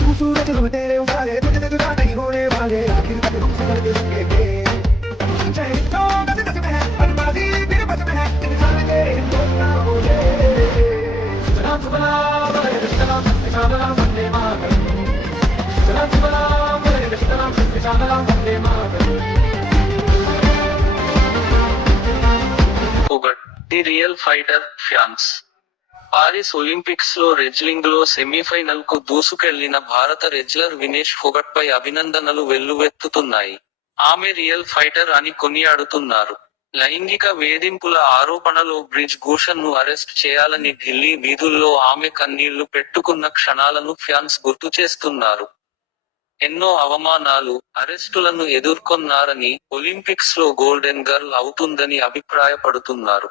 तू सूरज हो तेरे उजाले तुझे जुदा नहीं होने वाले आखिर तक तुमसे करके रहेंगे चाहे तो बस बस में है बदमाशी तेरे बस में है इंसान तेरे दोस्त ना हो सलाम सलाम मेरे सलाम सलाम वंदे मातरम सलाम सलाम मेरे सलाम सलाम Vande Mataram Phogat the real fighter fans Paris Olympics లో రెజ్లింగ్ లో సెమీఫైనల్ కు దూసుకెళ్లిన భారత రెజ్లర్ వినేష్ ఫొగట్ పై అభినందనలు వెల్లువెత్తుతున్నాయి. ఆమె రియల్ ఫైటర్ అని కొనియాడుతున్నారు. లైంగిక వేధింపుల ఆరోపణలో బ్రిజ్ భూషణ్ ను అరెస్ట్ చేయాలని ఢిల్లీ వీధుల్లో ఆమె కన్నీళ్లు పెట్టుకున్న క్షణాలను ఫ్యాన్స్ గుర్తుచేస్తున్నారు. ఎన్నో అవమానాలు, అరెస్టులను ఎదుర్కొన్నారని, ఒలింపిక్స్ లో గోల్డెన్ గర్ల్ అవుతుందని అభిప్రాయపడుతున్నారు.